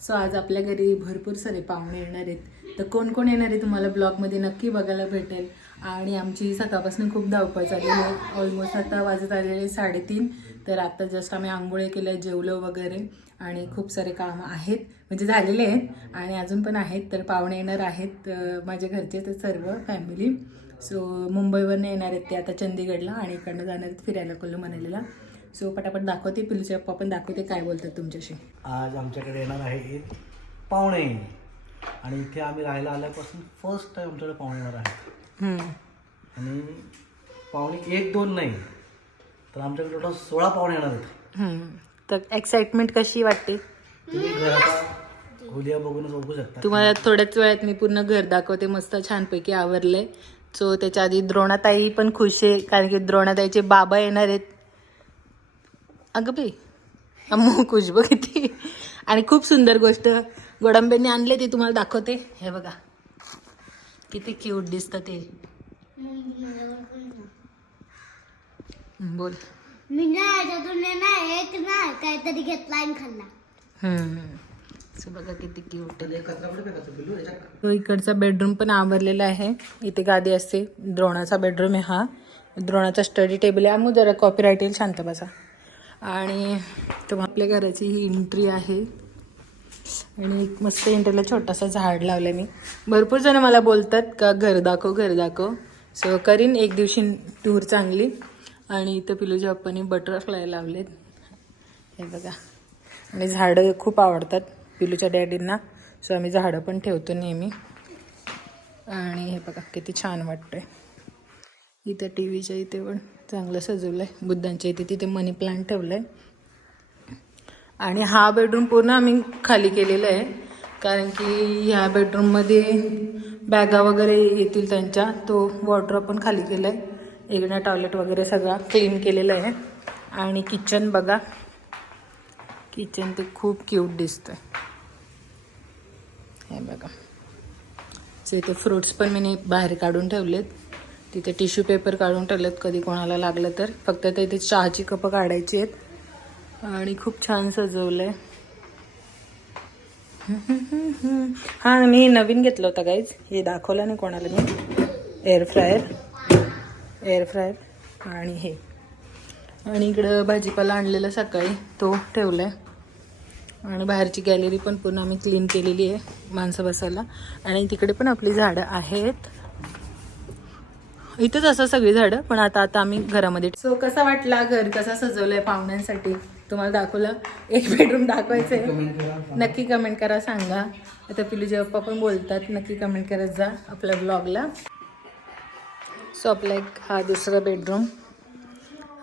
So आज आपल्या घरी भरपूर सारे पाहुणे येणार आहेत. तर कोण कोण येणार आहे तुम्हाला ब्लॉगमध्ये नक्की बघायला भेटेल. आणि आमची सकाळपासून खूप धावपळ चाललेली आहे. ऑलमोस्ट आता वाजत आलेले 3:30. तर आता जस्ट आम्ही आंघोळी केल्या, जेवलो वगैरे आणि खूप सारे कामं आहेत, म्हणजे झालेले आहेत आणि अजून पण आहेत. तर पाहुणे येणार आहेत माझ्या घरचे, तर सर्व फॅमिली. सो मुंबईवरून येणार आहेत ते आता चंदीगडला आणि इकडनं जाणार आहेत फिरायला कुल्लू मनालीला. सो पटापट दाखवते, पिलूचे पप्पा पण दाखवते काय बोलतात तुमच्याशी. आज आमच्याकडे येणार आहे पाहुणे आणि इथे आम्ही राहायला आल्यापासून फर्स्ट टाइम आमच्याकडे पाहुणे येणार आहेत. आणि पाहुणे 1-2 नाही, तर आमच्याकडे टोटल 16 पाहुणे येणार आहेत. तर एक्साइटमेंट कशी वाटते तुम्ही घराचा खोलिया बघूनच बघू शकता. तुम्हाला? थोड्याच वेळात मी पूर्ण घर दाखवते, मस्त छानपैकी आवरले. सो त्याच्या आधी द्रोणाताई पण खुश आहे, कारण की द्रोणाताईचे बाबा येणार आहेत. अगं बाई अम्मू खुश बघ किती. आणि खूप सुंदर गोष्ट गोडंबेने आणले, ते तुम्हाला दाखवते. हे बघा किती क्यूट दिसतं ते. बोल. मी नाही एक नाही काहीतरी घेतला आणि खाल्ला. सो बघा किती क्यूट. तो इकडचा बेडरूम पण आवरलेला आहे. इथे गादी असते. द्रोणाचा बेडरूम आहे हा. द्रोणाचा स्टडी टेबल आहे. आम्ही जरा कॉपीराईट येईल, शांत बसा. आणि तो आपल्या घराची ही एंट्री आहे. आणि एक मस्त एंट्रीला छोटासा झाड लावलं मी. भरपूर जण मला बोलतात का घर दाखव घर दाखव. सो करीन एक दिवशी टूर चांगली. आणि इथं पिलूच्या पप्पानी बटरफ्लाय लावलेत, हे बघा. आणि झाडं खूप आवडतात पिलूच्या डॅडींना. सो आम्ही झाडं पण ठेवतो नेहमी. आणि हे बघा किती छान वाटतंय. इथं टी व्हीच्या इथे पण चांगलं सजवलं आहे. बुद्धांच्या इथे तिथे मनी प्लांट ठेवलं आहे. आणि हा बेडरूम पूर्ण आम्ही खाली केलेला आहे, कारण की ह्या बेडरूममध्ये बॅगा वगैरे येतील त्यांच्या. तो वॉर्डरोब पण खाली केला आहे. इकडनं टॉयलेट वगैरे सगळं क्लीन केलेलं आहे. आणि किचन बघा, किचन ते खूप क्यूट दिसतं हे बघा. सो इथे फ्रूट्स पण मी बाहेर काढून ठेवलेत. तिथे टिश्यू पेपर काढून ठेवलेत, कधी कोणाला लागलं तर. फक्त ते इथे चहाची कपं काढायची आहेत. आणि खूप छान सजवलं आहे. हां, मी नवीन घेतलं होतं गाईज, हे दाखवलं नाही कोणाला मी. एअर फ्रायर आणि हे. आणि इकडं भाजीपाला आणलेला सकाळी तो ठेवला आहे. आणि बाहेरची गॅलरी पण पूर्ण आम्ही क्लीन केलेली आहे माणसं बसायला. आणि तिकडे पण आपली झाडं आहेत. इथंच असं सगळी झाडं, पण आता आम्ही घरामध्ये. सो कसा वाटला घर, कसा सजवलंय पाहुण्यांसाठी तुम्हाला दाखवलं. एक बेडरूम दाखवायचंय, नक्की कमेंट करा, सांगा. आता पिलूचे पप्पा पण बोलतात, नक्की कमेंट करत जा आपल्या ब्लॉगला. सो आपला एक हा दुसरा बेडरूम,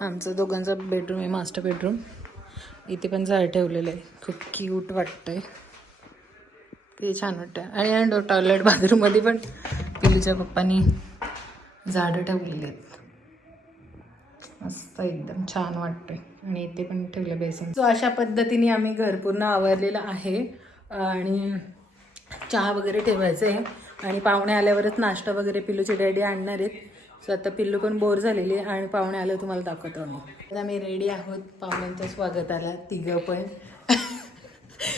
आमचा दोघांचा बेडरूम आहे, मास्टर बेडरूम. इथे पण झाड ठेवलेलं आहे, खूप क्यूट वाटतंय, किती छान वाटतं. आणि टॉयलेट बाथरूममध्ये पण पिलूच्या पप्पांनी झाडं ठेवलेली आहेत, मस्त एकदम छान वाटतंय. आणि इथे पण ठेवलं बेसिन. सो अशा पद्धतीने आम्ही घर पूर्ण आवरलेलं आहे. आणि चहा वगैरे ठेवायचं आहे. आणि पाहुणे आल्यावरच नाश्ता वगैरे पिलूचे डॅडी आणणार आहेत. सो आता पिल्लू पण बोर झालेली आहे आणि पाहुणे आलं तुम्हाला दाखवतो आम्ही. आता आम्ही रेडी आहोत पाहुण्यांच्या स्वागताला, तिघं पण.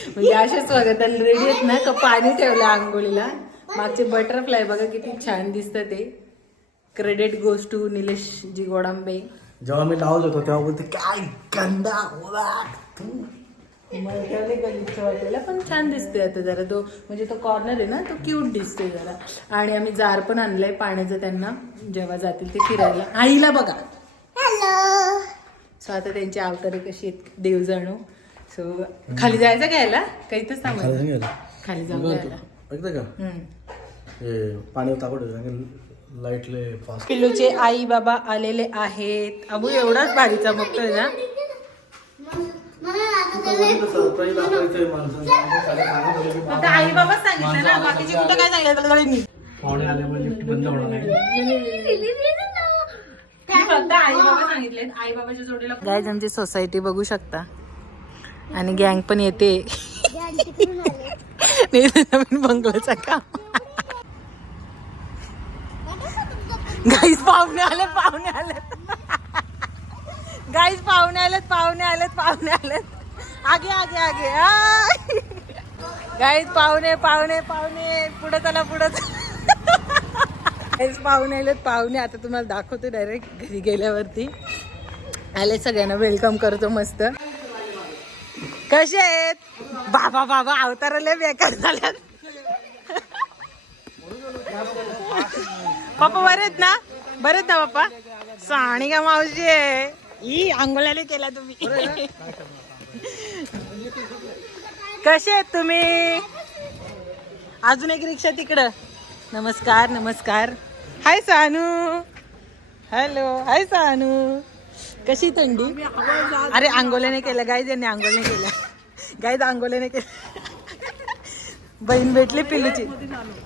म्हणजे अशा स्वागताला रेडी आहेत ना, का पाणी ठेवलं आंघोळीला. मागचे बटरफ्लाय बघा किती छान दिसतं ते. Credit goes to Nilesh ji गोडांबे. जेव्हा मी लावत होतो तेव्हा बोलते काय गंदा गलिच्छ वाटायला, पण छान दिसतोय आता जरा. तो म्हणजे तो कॉर्नर आहे ना, तो क्यूट दिसतोय जरा. आणि आम्ही जार पण आणलंय पाण्याचं त्यांना जेव्हा जातील ते फिरायला. आईला बघा, हॅलो. सो आता त्यांची अवतारे कशी आहेत देव जाणू. सो खाली जायचं घ्यायला, काहीतच थांबायचं, खाली जाऊन घ्यायला. पाणी तापड लाईटले फास्ट. पिल्लूचे आई बाबा आलेले आहेत. अबू एवढाच भारी चमकतोय ना. आता आई बाबा सांगितलं ना, बाकीचे कुठं काय सांगितलं. पाहुणे आल्यामुळे लिफ्ट बंद होणार आहे. फक्त आई बाबा सांगितले. आई बाबाच्या जोडीला गाईज आमची सोसायटी बघू शकता. आणि गँग पण येते. नवीन बंगलोचा काम. गाईज पाहुणे आलेत. गाईज पाहुणे आलेत. आगे आगे आगे. गाईज पाहुणे पाहुणे पाहुणे पुढे चला पुढे पाहुणे आलेत पाहुणे. आता तुम्हाला दाखवतो डायरेक्ट घरी गेल्यावरती. आले सगळ्यांना वेलकम करतो मस्त. कसे आहेत बाबा बाबा अवताराला बेकार झाल्यात. पप्पा बरेत ना बरेत ना पप्पा. साणी का मावशी आहे ही आंघोळ्याला केला तुम्ही. कसे आहेत तुम्ही. अजून एक रिक्षा तिकडं. नमस्कार नमस्कार. Hi Sanu. Hello hi Sanu. कशी थंडी. अरे आंघोळ्याने केलं गाईज यांनी आंघोळ्याने केलं. गाईज आंघोळ्याने केलं. बहीण भेटली पिल्लूची.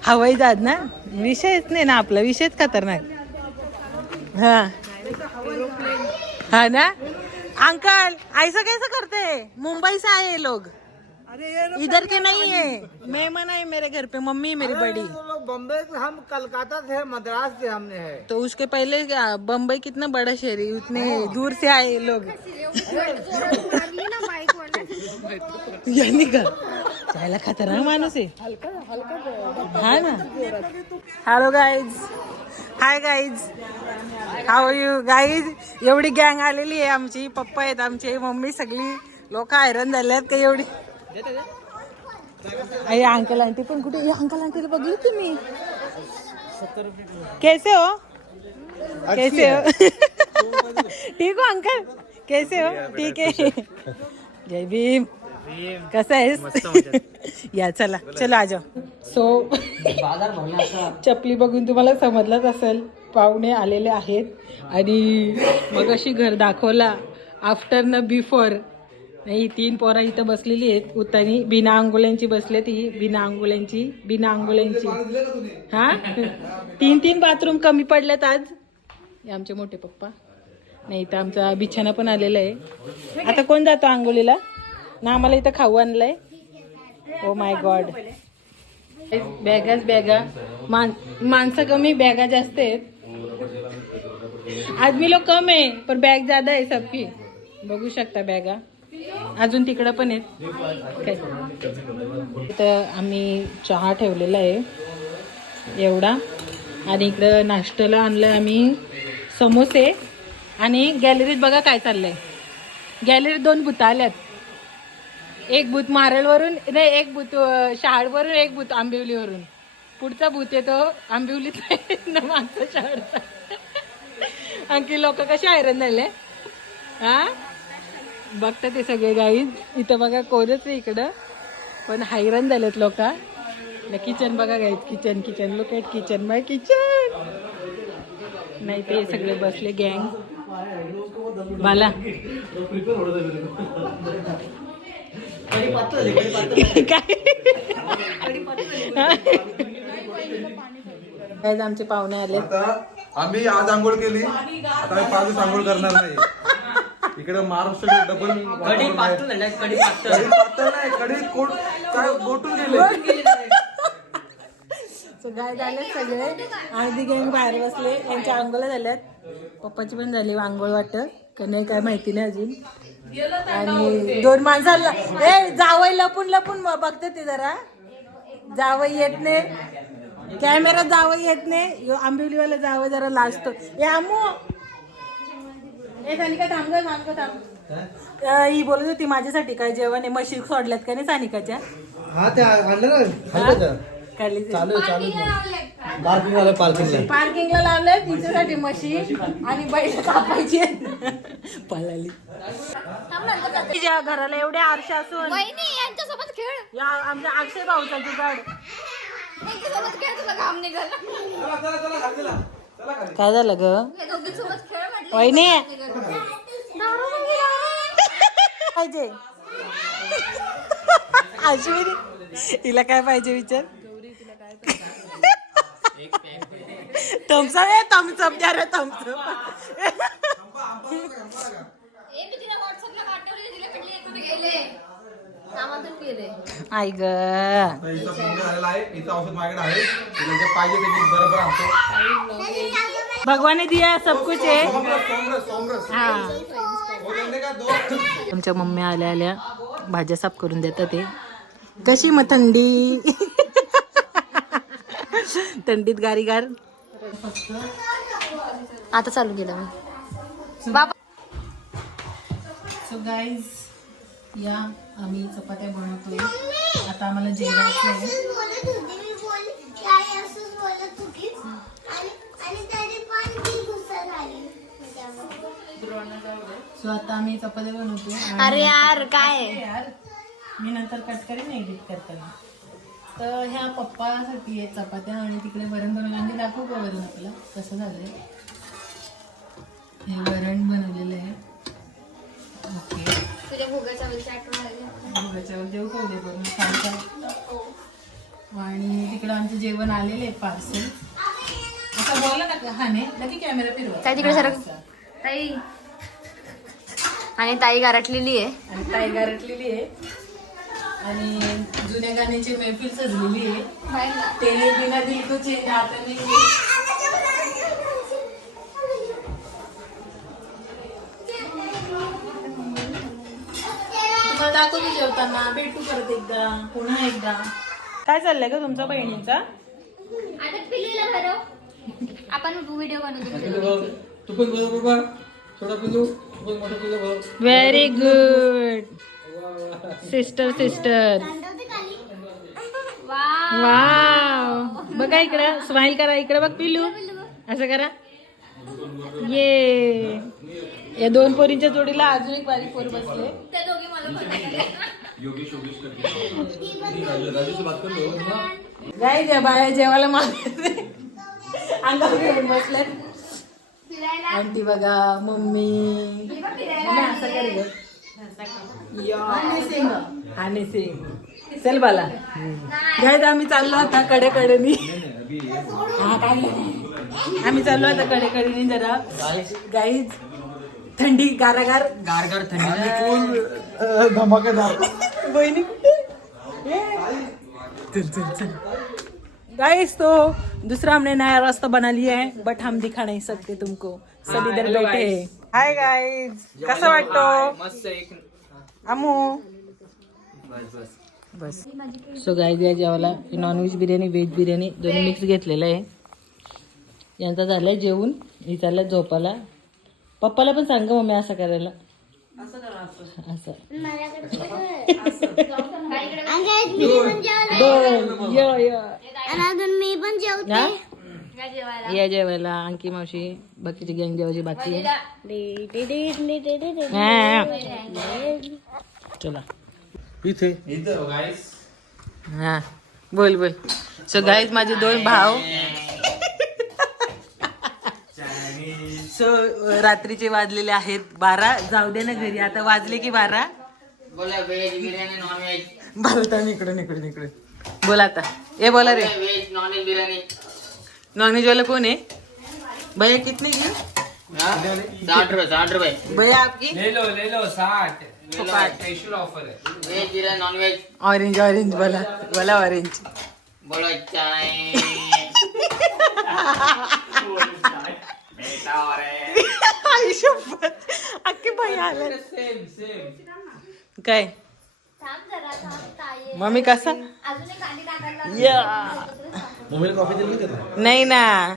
हवाई जहाज ना विषयच नाही ना आपला विषयच खतरनाक. हा हा ना अंकल ऐसा कैसा करते. मुंबई से आए लोग इधर के नहीं है. मेहमान है मेरे घर पे. मम्मी मेरी बड़ी. बम्बई से हम कलकत्ता से मद्रास से हमने है. तो उसके पहले बम्बई कितना बड़ा शहर है उतने दूर से आए लोग. यानी का जायला खतरनाक माणूस आहे. हा ना. Hello guys. Hi guys. How you guys. एवढी गँग आलेली आहे आमची. पप्पा आहेत आमचे मम्मी सगळी लोक हैराण झाल्यात का एवढी. अरे अंकल आंटी पण कुठे. अंकल आंटीला बघली तुम्ही. कैसे हो कैसे हो. ठीक हो अंकल कैसे हो. ठीक आहे. जय भीम. कसं आहेस. या चला चला आ जाओ. सो चपली बघून तुम्हाला समजलंच असेल पाहुणे आलेले आहेत. आणि मग अशी घर दाखवला आफ्टर न बिफोर. नाही 3 पोरा इथं बसलेली आहेत. उतानी बिना अंघोळ्यांची बसलेत. ही बिना अंघोळ्यांची हा 3 बाथरूम कमी पडलेत आज. हे आमचे मोठे पप्पा. नाही तर आमचा बिछाना पण आलेला आहे. आता कोण जातो आंघोळीला ना. आम्हाला इथं खाऊ आणलंय. Oh my God. बॅगाच बॅगा. माणसं कमी बॅगा जास्त आहेत. आदमी लोक कम आहे पण बॅग ज्यादा आहे सबकी. बघू शकता बॅगा. अजून तिकडं पण आहेत. इथं आम्ही चहा ठेवलेला आहे एवढा. आणि इकडं नाश्त्याला आणलंय आम्ही समोसे. आणि गॅलरीत बघा काय चाललंय. गॅलरीत 2 भूत आल्यात. एक भूत मारळवरून नाही एक भूत शहाडवरून एक भूत आंबिवलीवरून. पुढचा भूत येतो आंबिवलीचा ना मागचा शहाडचा. आणखी लोक कसे हैराण झाले हा बघता ते सगळे गाईज. इथं बघा कोणच आहे इकडं पण हैराण झालेत लोक. किचन बघा गाईज. किचन लोक आहेत. किचन माय किचन. नाही ते सगळे बसले गँग. बाला काय आमचे पाहुणे आले. आम्ही आज आंघोळ केली. आता आम्ही 5 दिवस आंघोळ करणार नाही. इकडे महाराष्ट्र डबल कढी पातळ नाही. कढी काय गोटून गेले. गाय झाले सगळे. अर्धी गँग बाहेर बसले. यांच्या आंघोळ्या झाल्यात. पप्पाची पण झाली आंघोळ वाटत का नाही काय माहिती नाही अजून. आणि 2 माणसाला जावई लपून लपून बघते ते जरा. जावई येत नाही कॅमेरा. जावई येत नाही. आंबिवलीवाला जावं जरा लाजतो. हे आमू ए सानिका थांब थांब. ही बोलत होती माझ्यासाठी काय जेवण आहे. म्हशी सोडल्यात का नाही सानिकाच्या. हा ते आणलं ना. पार्किंगला लावलंय तिच्यासाठी म्हशी. आणि बैल कापायची पळाली. तिच्या घराला एवढे आरशे असून यांच्यासोबत खेळ. या आमच्या अक्षय भाऊचा जुगाड. यांच्यासोबत खेळ तुला घाम निघाला. काय झालं ग वहिनी. पाहिजे अश्विनी तिला काय पाहिजे विचार. थम्सअप थम्सअप द्या रे थम्सअप. आई ग भगवान ने दिया सब कुछ है. हाँ आमच्या मम्मी आल्या आल्या भाज्या साफ करून देतात. ते कशी मग थंडी? थंडीत गारी गार. आता चालू केलं मी. बाबा सो गाईज या आम्ही चपात्या बनवतोय. आता आम्हाला जेवायचं आहे. सो आता आम्ही चपात्या बनवतोय. अरे यार काय यार मी नंतर कट करेन एडिट करताना. तर ह्या पप्पासाठी आहेत चपात्या आणि तिकडे वरण बनवलं. आणि दाखवू का वरण आपलं कसं झालंय. हे वरण बनवलेलं आहे. ओके तुझ्या भोगाच्या वेळी आठवण आली. त्याच्यावर जेव का उद्या करून छान. आणि तिकडं आमचं जेवण आलेलं आहे पार्सल. असं बोलला ना हा नाही नक्की कॅमेरा फिरवा. काय तिकडे सरक ताई. आणि ताई गारटलेली आहे. आणि ताई गारटलेली आहे. आणि जुन्या गाण्याची मैफिल सजलेली आहे. तेले बिना दिल को चैन आता नाही. तुम्हाला दाखवतो जेवताना. भेटू परत एकदा पुन्हा एकदा. काय चाललंय का तुमच्या बहिणीचा? आता पिल्लूला भरव. आपण व्हिडिओ बनवतो. तू पण बरोबर बाबा छोटा पिल्लू तू पण मोठा पिल्लू बघ. Very good sister sister. Wow बघा इकडं स्माइल करा. इकडे बघ पिल्लू असं करा. ये या दोन पोरींच्या जोडीला अजून एक बारीक पोर बसले. गाई ज्या बाया जेवायला मागते अंगावर घेऊन बसले. आंटी बघा मम्मी असं कर. आणि सिंग चल बाला. गाईज आम्ही चाललो आता कडेकडेनी. हा काय आम्ही चाललो आता कडेकडेनी जरा. गाईज थंडी गारागार गारगार थंडी. धमाकेदार. बहिणी कुठे? चल चल चल. गाइस तो दूसरा हमने नया रास्ता बना लिया है बट हम दिखा नहीं सकते तुमको. सब इधर बैठे हैं. हाय गाइस कसं वाटतो? मस्त एक अमू बस बस बस. सो गाईज या जेवायला नॉनव्हेज बिर्याणी व्हेज बिर्याणी दोन्ही मिक्स घेतलेलं आहे. यांचा झालंय जेवून. ही चालल्या झोपाला. पप्पाला पण सांग मम्मी असं करायला. असं दोन यो यो मी पण जेवते. हा? या जेवायला अंकी मावशी बाकीची गँग जेवायची बाकी आहे. हा. चला इथे इथं गाईस हा बोल बोल. सो गाईज माझे दोन भाव. सो रात्रीचे वाजलेले आहेत 12. जाऊ दे ना घरी आता. वाजले की 12. बोला व्हेज बिर्याणी नॉन व्हेज. बोलता इकडून इकडून इकडे बोला आता. ए बोला रे. Veg non veg biryani. Non veg वाला कौन है? भैया कितने की? 60 रुपये. भैया आपकी? ले लो 60 ले लो. स्पेशल ऑफर है. Veg biryani non veg. Orange orange बोला बोला ऑरेंज. बोलो चाय. अख्खे भैया आला. सेम काय मम्मी कसा? या मम्मीला कॉफी दिली का? नाही ना.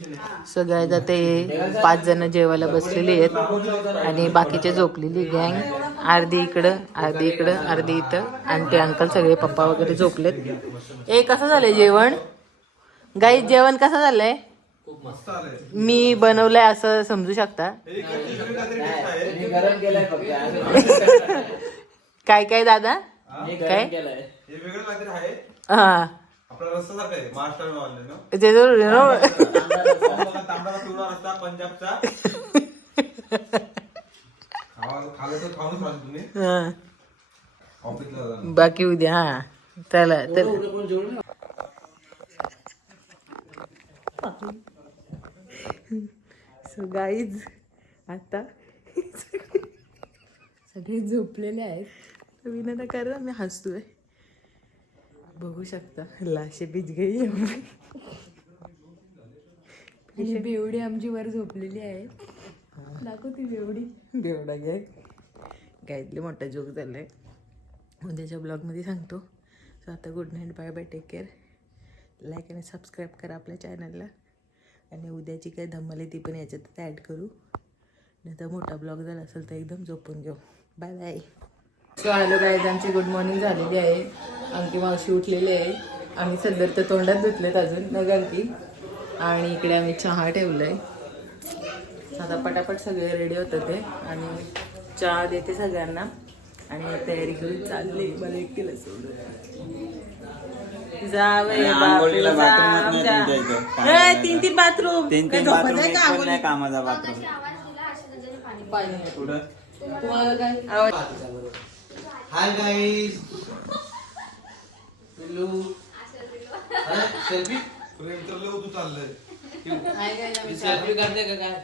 सगळ्यात ते 5 जण जेवायला बसलेली आहेत आणि बाकीचे झोपलेली गँग. अर्धी इकडं अर्धी इकडं अर्धी इथं. आणि ते अंकल सगळे पप्पा वगैरे झोपलेत. ए कसं झालंय जेवण? गाई जेवण कसं झालंय? मी बनवलंय असं समजू शकता. गरम केलाय फक्त. काय काय दादा काय हे वेगळं काहीतरी आहे. हा आपला रस्ता सारखा आहे महाराष्ट्र वाले ना. ते तांबडा पिवळा रस्ता पंजाबचा. खाल्लं तर खाऊनच राहतो तुम्ही हा. ऑफिसला जा. बाकी उद्या हा चला तर. सो गाईज आता सगळे झोपलेले आहेत. विनंती करा मी हसतोय. बघू शकता लाशे बीज गई. आणि बेवडी आमची वर झोपलेली आहे. दाखवती बेवडी. बेवडा घ्या गाईतले मोठा जोक झालाय. उद्याच्या ब्लॉगमध्ये सांगतो. सो आता good night, bye bye, take care. Like आणि सबस्क्राईब करा आपल्या चॅनलला. आणि उद्याची काय धमाल आहे ती पण याच्यात ॲड करू. नाही तर मोठा ब्लॉग झाला असेल तर एकदम झोपून घेऊ. बाय बाय. सो हॅलो गाईज, आमची गुड मॉर्निंग झालेली आहे. अंकी मावशी उठलेली आहे. आम्ही सदर तर तोंडात धुतलेत अजून न अंकी. आणि इकडे आम्ही चहा ठेवलं आहे. आता पटापट सगळे रेडी होतं ते. आणि चहा देते सगळ्यांना आणि तयारी करून चालली. मला एकटीला सोडून जावई बापू जा आमच्या. 3 बाथरूम. कामाचा बाथरूम तुम्हाला काय आवाज? Hi guys. पिल्लू सेल्फी तू चाललंय सेल्फी करते का काय?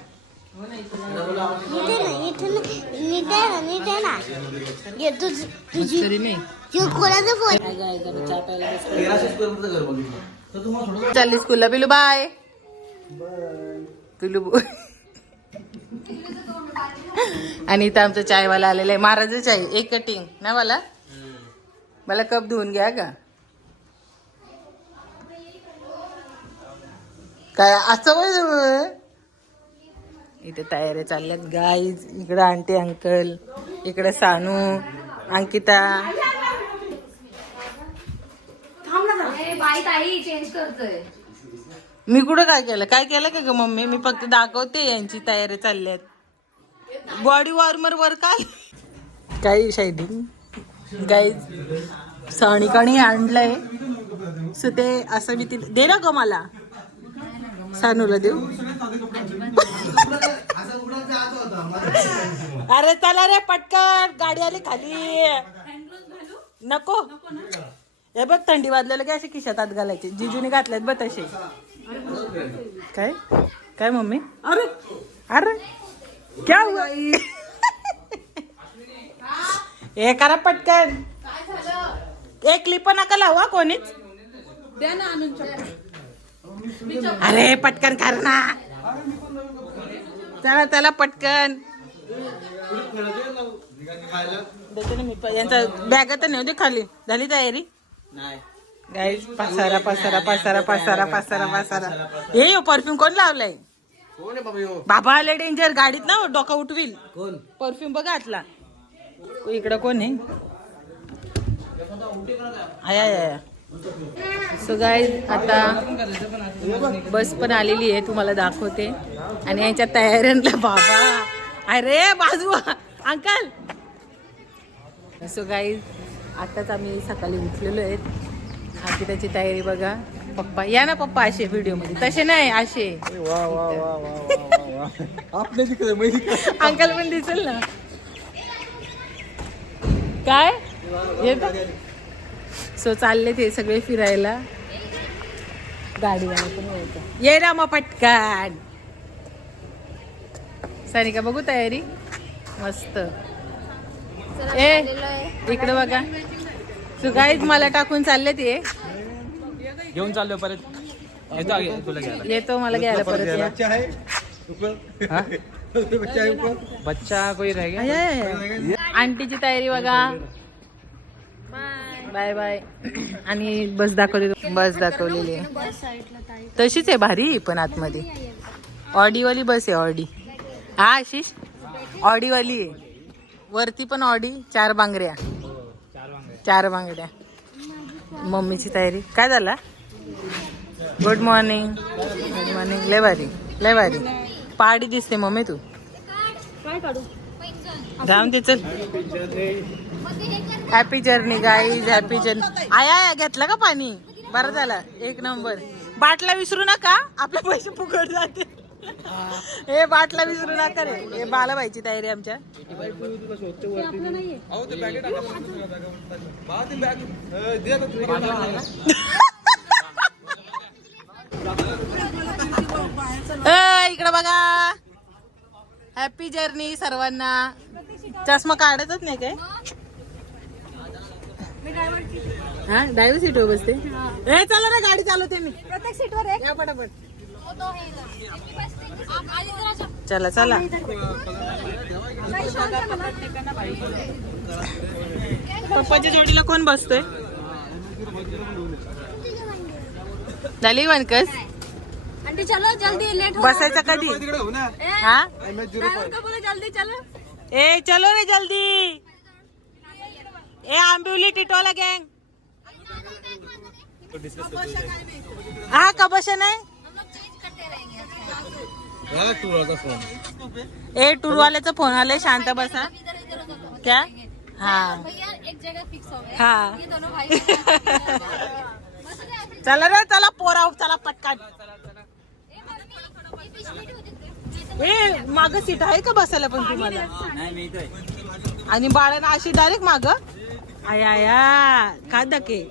तरी नाही कोणाचा फोन? 1300 स्क्वेअर फूटचं घर बघितलं तर तुम्हाला थोडं चालली स्कूलला. पिलू बाय. पिलू आणि इथं आमचं चायवाला आलेलं आहे. महाराज चाय एक कटिंग ना. मला कप धुवून घ्या का काय असं वय. इथे तयारी चालल्यात गाईज. इकडं आंटी अंकल, इकडं सानू, अंकिता. चेंज करतोय. मी कुठं काय केलं का ग मम्मी? मी फक्त दाखवते यांची तयारी चालल्यात. बॉडी वॉर्मर वर काय शायनिंग गाईज. सानिकाने आणलंय सो ते असं मी तिथे दे ना ग मला. सानूला देऊ. अरे चला रे पटकन, गाडी आली खाली. नको हे बघ, थंडी वाजलेलं काय असे खिशात हात घालायचे. जिजूने घातलेत बघ तसे. काय काय मम्मी? अरे अरे क्या हुआ? हे करा पटकन. एक लिप नका लावा कोणीच. अरे पटकन कर ना. चला चला पटकन. यांचा बॅग तर नेऊ दे खाली. झाली तयारी? गाईज पसारा पसारा पसारा पसारा पसारा पसारा. हे परफ्यूम कोण लावलाय? बाबा आले डेंजर. गाडीत ना डोका उठविल. कोण? परफ्यूम बघा आतला. इकडं कोण आहे? आया. सो गाईज आता बस पण आलेली आहे, तुम्हाला दाखवते. आणि यांच्या तयाऱ्यांना बाबा. अरे बाजू अंकल. सो गाईज आताच आम्ही सकाळी उठलेलो आहेत. आधी त्याची तयारी बघा. पप्पा या ना पप्पा. असे व्हिडिओ मध्ये तसे नाही असे. अंकल पण दिसेल ना. काय येत. सो चालले ते सगळे फिरायला. गाडीवाला पण यायचं. ये ना मग पटकन. सानिका बघू तयारी मस्त. ए इकडे बघा. सो गाईज मला टाकून चालले ते. घेऊन चाललो परत. तुला घ्यायला येतो मला घ्यायला परत या. बच्चा कोई रह गया. आंटीची तयारी बघा. Bye bye. आणि बस दाखवली. बस दाखवलेली आहे तशीच आहे भारी. पण आतमध्ये ऑडीवाली बस आहे. ऑडी. हा आशिष ऑडीवाली आहे. वरती पण ऑडी. 4 बांगड्या. 4 बांगड्या. मम्मीची तयारी काय झाला? Good morning. Good morning. लय भारी लय भारी. पहाडी दिसते मम्मी तू. जाऊन दे चल. Happy journey guys. Happy journey. आया घेतलं का पाणी? बरं झालं. 1 नंबर. बाटला विसरू नका. आपले पैसे फुकट जाते. हे बाटला विसरू नका रे. हे बालाबाईची तयारी आमच्या. इकडे बघा. हॅपी जर्नी सर्वांना. चष्मा काढतच नाही काय? हा ड्रायव्हर सीटवर बसते. ए चला ना गाडी चालवते मी. प्रत्येक सीटवर या पटापट. चला चला. पप्पाच्या जोडीला कोण बसतोय? झाली वनकस आंटी चलो जल्दी लेट हो बसायचं कधी हा बोलो जल्दी चलो ए चलो रे जल्दी ए आंबिवली टिटोला गँग हा कबशन आहे ए टूर वाल्याचा फोन आलाय शांत बसा क्या हाँ भैया एक जगह फिक्स हो गए हाँ ये दोनों भाई चला रे चला पोरा चला पटकन ए माग सीट आहे का बसायला पण तुम्हाला नाही मी इथं आणि बाळांना अशी डायरेक्ट माग आया का धके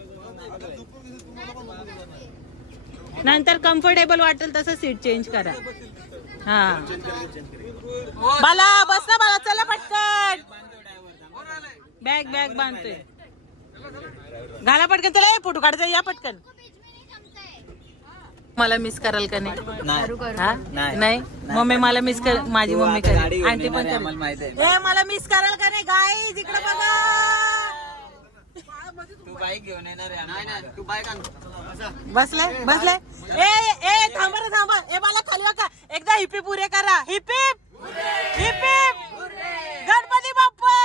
नंतर कम्फर्टेबल वाटेल तसं सीट चेंज करा हा बाला बस ना बाला चला पटकन बॅग बॅग बांधतोय घाला पटकन चला फोटो काढायचा या पटकन मला मिस कराल का नाही हा? नाही मम्मी मला मिस कर माझी मम्मी करेल आंटी पण करेल ए मला मिस कराल का नाही गाईज इकडे बघा तू बाईक घेऊन येणार आहे नाही तू बाईक आण बसले बसले ए ए थांबा रे थांबा ए मला खाली बघा एकदा हिपी पुरे करा हिपी हिपी गणपती बाप्पा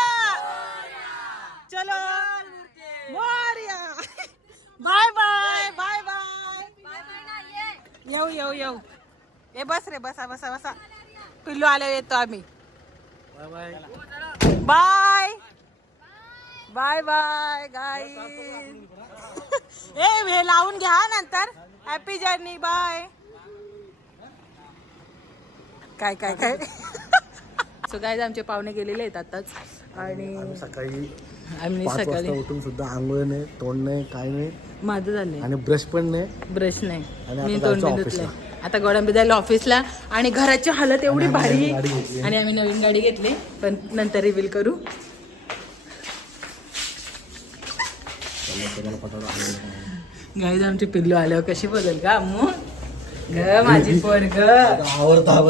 चलो Morya bye bye bye bye येऊ येऊ येऊ ए बस रे बसा बसा बसा पिल्लू आले येतो आम्ही बाय बाय बाय गाईज ए हे लावून घ्या नंतर हॅपी जर्नी बाय काय काय काय सो गाईज आमचे पाहुणे गेलेले आहेत आताच आणि सकाळी आम्ही 5 सकाळी वाजता उठून सुद्धा आंघोळ नाही तोंड नाही काय नाही माझं झालंय आणि ब्रश पण नाही ब्रश नाही आणि मी आता तोंड जायचं धुतलंय ऑफिसला. आता गोडंबी जायला ऑफिसला आणि घराची हालत एवढी भारी गाडी घेतली. आणि आम्ही नवीन गाडी घेतली पण नंतर रिव्हील करू गाईज आमची पिल्लू आल्यावर कशी बदल का अम्मू ग माझी पोर ग आवडतं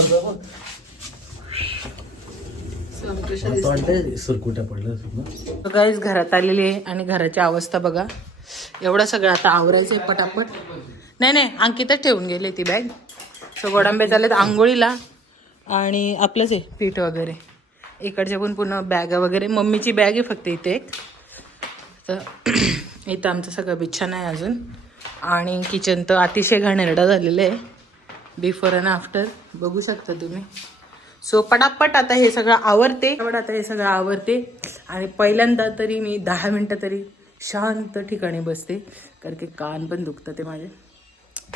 सुरकुट्या पडल्या गाईज घरात आलेली आहे आणि घराची अवस्था बघा एवढं सगळं आता आवरायचंय पटापट नाही नाही अंकितच ठेवून गेले ती बॅग सो गोडांबे चाललेत आंघोळीला आणि आपलंच आहे पीठ वगैरे इकडच्या पण पुन्हा बॅगा वगैरे मम्मीची बॅग आहे फक्त इथे एक तर इथं आमचं सगळं बिछान आहे अजून आणि किचन तर अतिशय घाणेरडा झालेलं आहे बिफोर अँड आफ्टर बघू शकता तुम्ही सो पटापट आता हे सगळं आवरते आणि पहिल्यांदा तरी मी 10 मिनटं तरी शांत ठिकाणी बसते कारण की कान पण दुखतं ते माझे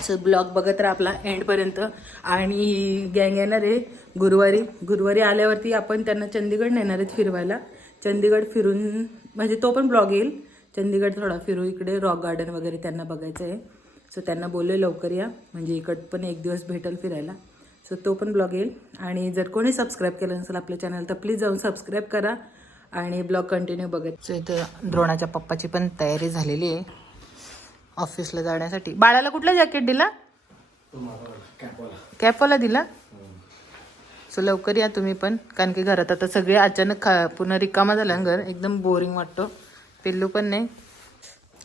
सो ब्लॉग बघत राहा आपला एंडपर्यंत आणि गँग येणार आहे गुरुवारी आल्यावरती आपण त्यांना चंदीगड नेणार आहेत फिरवायला चंदीगड फिरून म्हणजे तो पण ब्लॉग येईल चंदीगड थोडा फिरू इकडे रॉक गार्डन वगैरे त्यांना बघायचं आहे सो त्यांना बोलले लवकर या म्हणजे इकडं पण एक दिवस भेटेल फिरायला सो तो पण ब्लॉग येईल आणि जर कोणी सबस्क्राईब केलं नसेल आपल्या चॅनल तर प्लीज जाऊन सबस्क्राईब करा आणि ब्लॉग कंटिन्यू बघत सो इथं द्रोणाच्या पप्पाची पण तयारी झालेली आहे ऑफिसला जाण्यासाठी बाळाला कुठला जॅकेट दिला कॅपवाला दिला सो लवकर या तुम्ही पण कारण की घरात आता सगळे अचानक पुन्हा रिकामा झाला घर एकदम बोरिंग वाटतो पिल्लू पण नाही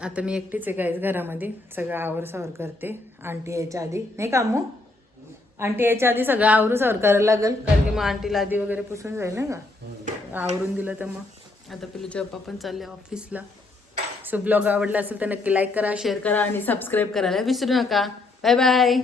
आता मी एकटीच आहे काय घरामध्ये सगळं आवरसावर करते आंटी यायच्या आधी नाही का अम्मू आंटी यायच्या आधी सगळं आवरूसावर करायला लागेल कारण की मग आंटीला आधी वगैरे पुसून जाईल ना का आवरून दिलं तर मग आता पिल्लूचे पप्पा पण चालले ऑफिसला सो ब्लॉग आवडला असेल तर नक्की लाईक करा शेअर करा आणि सबस्क्राईब करायला विसरू नका बाय बाय